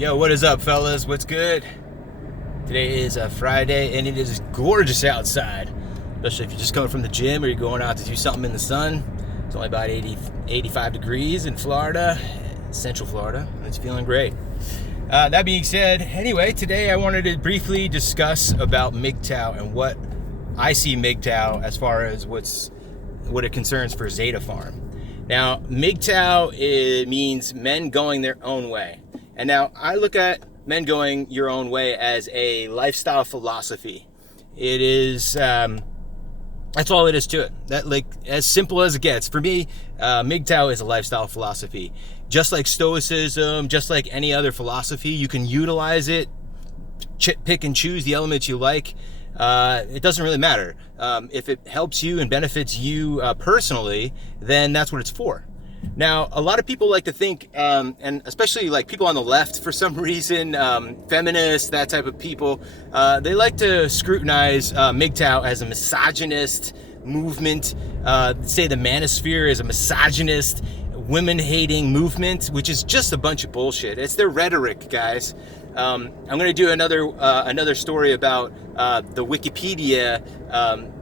Yo, what is up, fellas? What's good? Today is a Friday, and it is gorgeous outside. Especially if you're just coming from the gym or you're going out to do something in the sun. It's only about 85 degrees in Florida, Central Florida. It's feeling great. That being said, anyway, today I wanted to briefly discuss about MGTOW and what I see MGTOW as far as what it concerns for ZETA FARM. Now, MGTOW, it means men going their own way. And now I look at men going your own way as a lifestyle philosophy. It is, that's all it is to it. That, like, as simple as it gets. For me, MGTOW is a lifestyle philosophy. Just like Stoicism, just like any other philosophy, you can utilize it, pick and choose the elements you like. It doesn't really matter. If it helps you and benefits you personally, then that's what it's for. Now, a lot of people like to think, and especially like people on the left for some reason, feminists, that type of people, they like to scrutinize MGTOW as a misogynist movement, say the manosphere is a misogynist, women-hating movement, which is just a bunch of bullshit. It's their rhetoric, guys. I'm going to do another story about the Wikipedia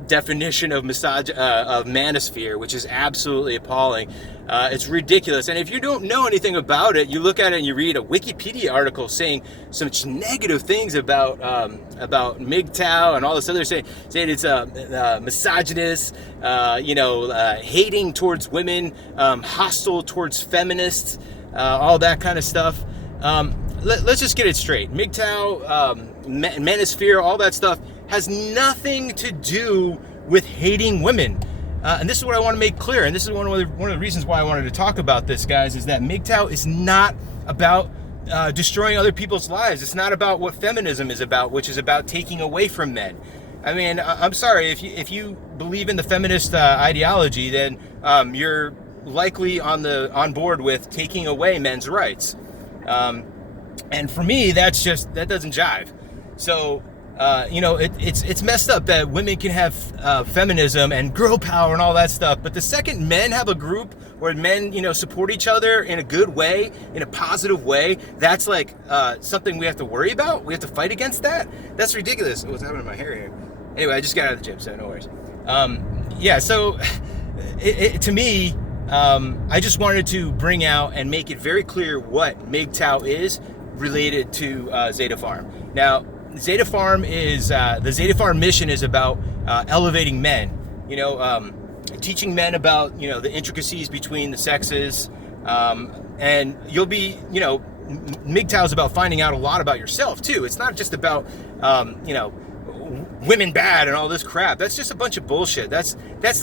definition of manosphere, which is absolutely appalling. It's ridiculous. And if you don't know anything about it, you look at it and you read a Wikipedia article saying some negative things about MGTOW and all this other saying it's misogynist, hating towards women, hostile towards feminists, all that kind of stuff. Let's just get it straight. MGTOW, manosphere, all that stuff has nothing to do with hating women. And this is what I want to make clear, and this is one of the reasons why I wanted to talk about this, guys, is that MGTOW is not about destroying other people's lives. It's not about what feminism is about, which is about taking away from men. I mean, I'm sorry, if you believe in the feminist ideology, then you're likely on board with taking away men's rights. And for me, that doesn't jive. So, it's messed up that women can have feminism and girl power and all that stuff. But the second men have a group where men, support each other in a good way, in a positive way, that's like something we have to worry about. We have to fight against that. That's ridiculous. What's happening to my hair here? Anyway, I just got out of the gym, so no worries. So to me, I just wanted to bring out and make it very clear what MGTOW is related to ZETA FARM. Now, ZETA FARM is the ZETA FARM mission is about elevating men, teaching men about the intricacies between the sexes, and you'll be MGTOW is about finding out a lot about yourself too. It's not just about women bad and all this crap. That's just a bunch of bullshit. That's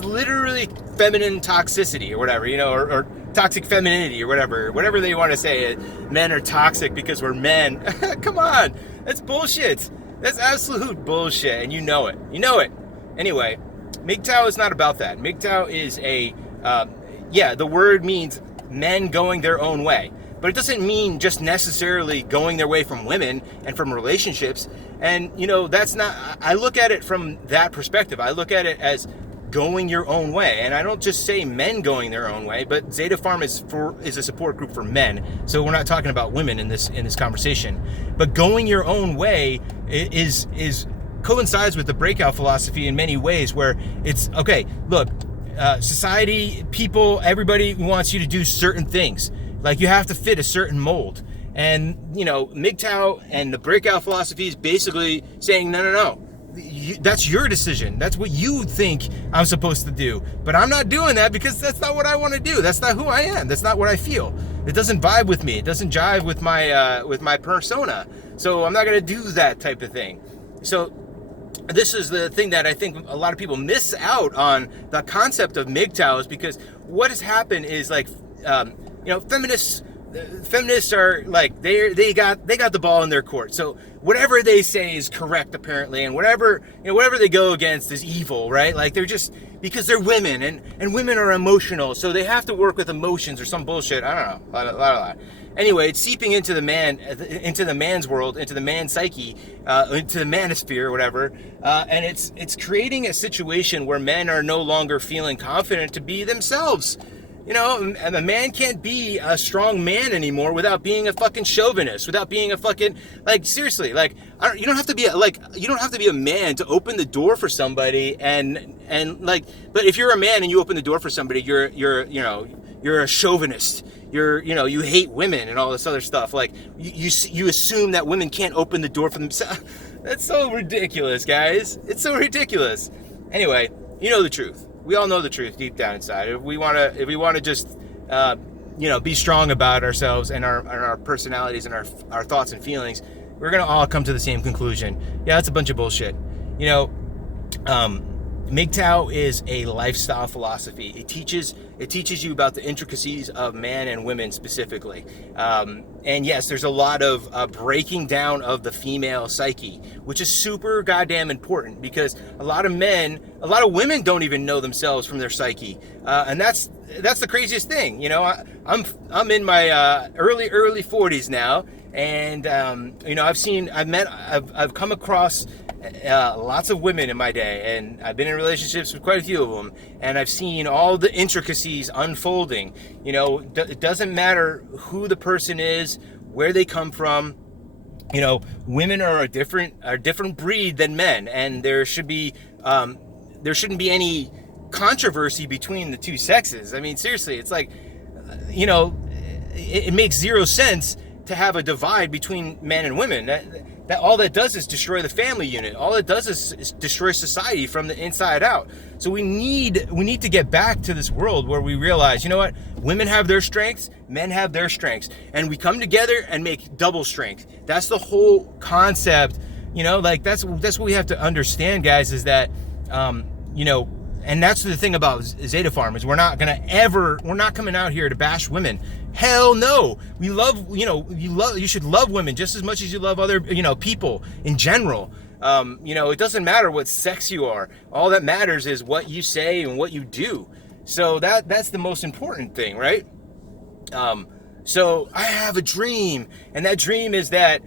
literally feminine toxicity or whatever, or toxic femininity or whatever they want to say. Men are toxic because we're men. Come on, that's bullshit. That's absolute bullshit, and you know it. Anyway, MGTOW is not about that. MGTOW is the word means men going their own way. But it doesn't mean just necessarily going their way from women and from relationships. And, that's not, I look at it from that perspective. I look at it as going your own way. And I don't just say men going their own way, but ZETA FARM is a support group for men. So we're not talking about women in this conversation. But going your own way is coincides with the breakout philosophy in many ways, where it's, okay, look, society, people, everybody wants you to do certain things. Like, you have to fit a certain mold. And, MGTOW and the breakout philosophy is basically saying, no. That's your decision. That's what you think I'm supposed to do. But I'm not doing that because that's not what I want to do. That's not who I am. That's not what I feel. It doesn't vibe with me. It doesn't jive with my persona. So I'm not going to do that type of thing. So this is the thing that I think a lot of people miss out on the concept of MGTOW, is because what has happened is, like, feminists are like, they got the ball in their court. So whatever they say is correct, apparently, and whatever they go against is evil, right? Like, they're just, because they're women, and women are emotional, so they have to work with emotions or some bullshit. I don't know, a lot. Anyway, it's seeping into the man's world, into the man's psyche, into the manosphere or whatever, and it's creating a situation where men are no longer feeling confident to be themselves. You know, and a man can't be a strong man anymore without being a fucking chauvinist, without being a fucking, like, seriously, like, you don't have to be you don't have to be a man to open the door for somebody, and like, but if you're a man and you open the door for somebody, you're a chauvinist. You hate women and all this other stuff. Like, you assume that women can't open the door for themselves. That's so ridiculous, guys. It's so ridiculous. Anyway, you know the truth. We all know the truth deep down inside. If we want to just, be strong about ourselves and our personalities and our thoughts and feelings, we're gonna all come to the same conclusion. Yeah, that's a bunch of bullshit. You know, MGTOW is a lifestyle philosophy. It teaches you about the intricacies of man and women specifically. And yes, there's a lot of breaking down of the female psyche, which is super goddamn important, because a lot of women don't even know themselves from their psyche. And that's the craziest thing. You know, I'm in my early 40s now, and I've come across lots of women in my day, and I've been in relationships with quite a few of them, and I've seen all the intricacies unfolding. You know, it doesn't matter who the person is, where they come from. You know, women are a different breed than men, and there shouldn't be any controversy between the two sexes. I mean, seriously, it's like, it makes zero sense to have a divide between men and women. That all that does is destroy the family unit. All it does is destroy society from the inside out. So we need to get back to this world where we realize, you know what? Women have their strengths, men have their strengths, and we come together and make double strength. That's the whole concept. You know, like that's what we have to understand, guys, is that, and that's the thing about ZETA FARM, is we're not coming out here to bash women. Hell no. You should love women just as much as you love other, people in general. It doesn't matter what sex you are. All that matters is what you say and what you do. So that's the most important thing, right? So I have a dream, and that dream is that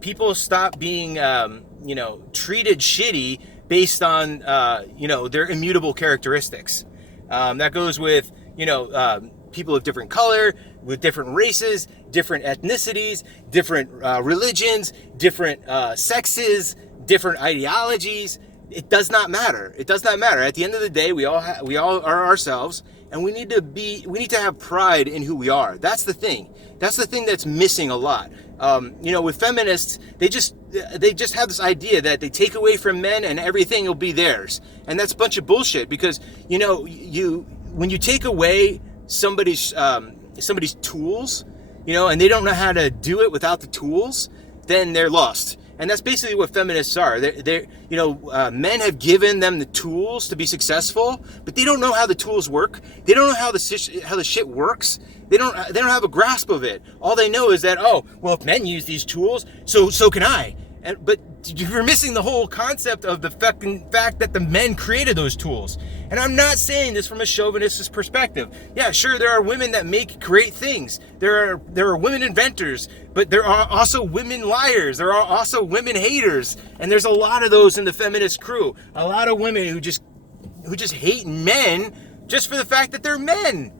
people stop being, treated shitty based on, their immutable characteristics. That goes with, people of different color, with different races, different ethnicities, different religions, different sexes, different ideologies. It does not matter. It does not matter. At the end of the day, we all are ourselves, and we need to have pride in who we are. That's the thing. That's the thing that's missing a lot. With feminists, they just have this idea that they take away from men and everything will be theirs, and that's a bunch of bullshit. Because when you take away somebody's tools, and they don't know how to do it without the tools, then they're lost. And that's basically what feminists are. Men have given them the tools to be successful, but they don't know how the tools work. They don't know how the shit works. They don't have a grasp of it. All they know is that, if men use these tools, so can I. But you're missing the whole concept of the fucking fact that the men created those tools. And I'm not saying this from a chauvinistic perspective. Yeah, sure, there are women that make great things. There are women inventors, but there are also women liars. There are also women haters. And there's a lot of those in the feminist crew. A lot of women who just hate men just for the fact that they're men.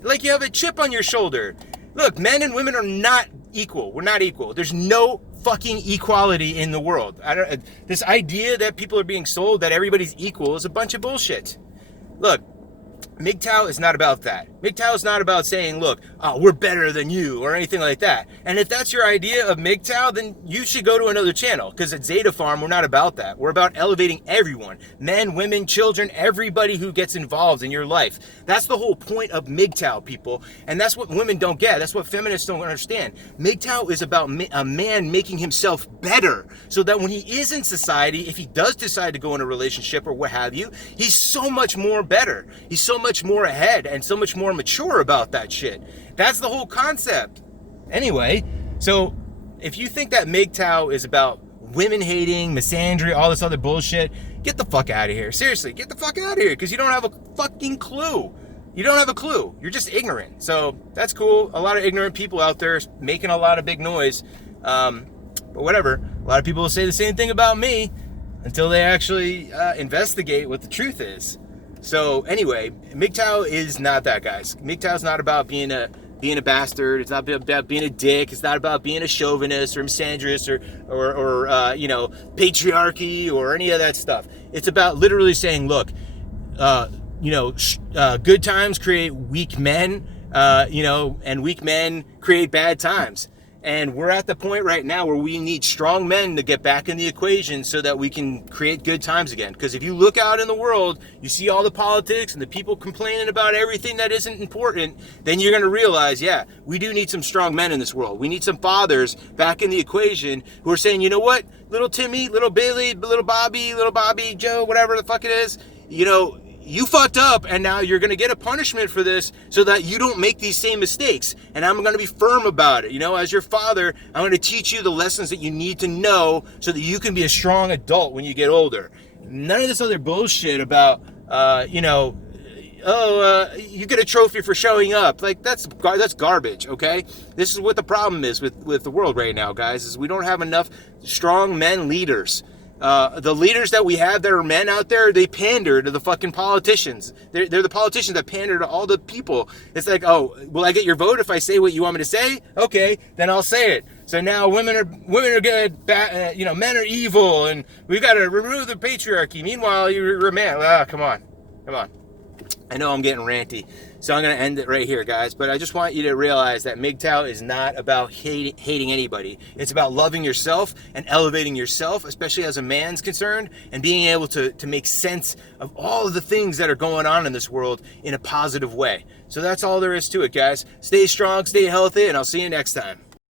Like you have a chip on your shoulder. Look, men and women are not equal. We're not equal. There's no fucking equality in the world. This idea that people are being sold that everybody's equal is a bunch of bullshit. Look, MGTOW is not about that. MGTOW is not about saying, look, we're better than you or anything like that. And if that's your idea of MGTOW, then you should go to another channel, because at ZETA FARM, we're not about that. We're about elevating everyone, men, women, children, everybody who gets involved in your life. That's the whole point of MGTOW, people. And that's what women don't get. That's what feminists don't understand. MGTOW is about a man making himself better, so that when he is in society, if he does decide to go in a relationship or what have you, he's so much more better. He's so much more ahead and so much more mature about that shit. That's the whole concept. Anyway, so if you think that MGTOW is about women hating, misandry, all this other bullshit, get the fuck out of here. Seriously, get the fuck out of here, because you don't have a fucking clue. You don't have a clue. You're just ignorant. So that's cool. A lot of ignorant people out there making a lot of big noise. But whatever. A lot of people will say the same thing about me until they actually investigate what the truth is. So anyway, MGTOW is not that, guys. MGTOW is not about being a bastard. It's not about being a dick. It's not about being a chauvinist or misandrist or you know, patriarchy or any of that stuff. It's about literally saying, look, you know, good times create weak men, you know, and weak men create bad times. And we're at the point right now where we need strong men to get back in the equation so that we can create good times again. Because if you look out in the world, you see all the politics and the people complaining about everything that isn't important, then you're going to realize, yeah, we do need some strong men in this world. We need some fathers back in the equation who are saying, you know what, little Timmy, little Billy, little Bobby, Joe, whatever the fuck it is, you know, you fucked up, and now you're going to get a punishment for this so that you don't make these same mistakes. And I'm going to be firm about it. You know, as your father, I'm going to teach you the lessons that you need to know so that you can be a strong adult when you get older. None of this other bullshit about, you know, you get a trophy for showing up. Like, that's garbage, okay? This is what the problem is with the world right now, guys, is we don't have enough strong men leaders. The leaders that we have that are men out there, they pander to the fucking politicians. They're the politicians that pander to all the people. It's like, oh, will I get your vote if I say what you want me to say? Okay, then I'll say it. So now women are good, you know, men are evil, and we've got to remove the patriarchy. Meanwhile, you're a man. Come on. I know I'm getting ranty, so I'm going to end it right here, guys. But I just want you to realize that MGTOW is not about hating anybody. It's about loving yourself and elevating yourself, especially as a man's concerned, and being able to make sense of all of the things that are going on in this world in a positive way. So that's all there is to it, guys. Stay strong, stay healthy, and I'll see you next time.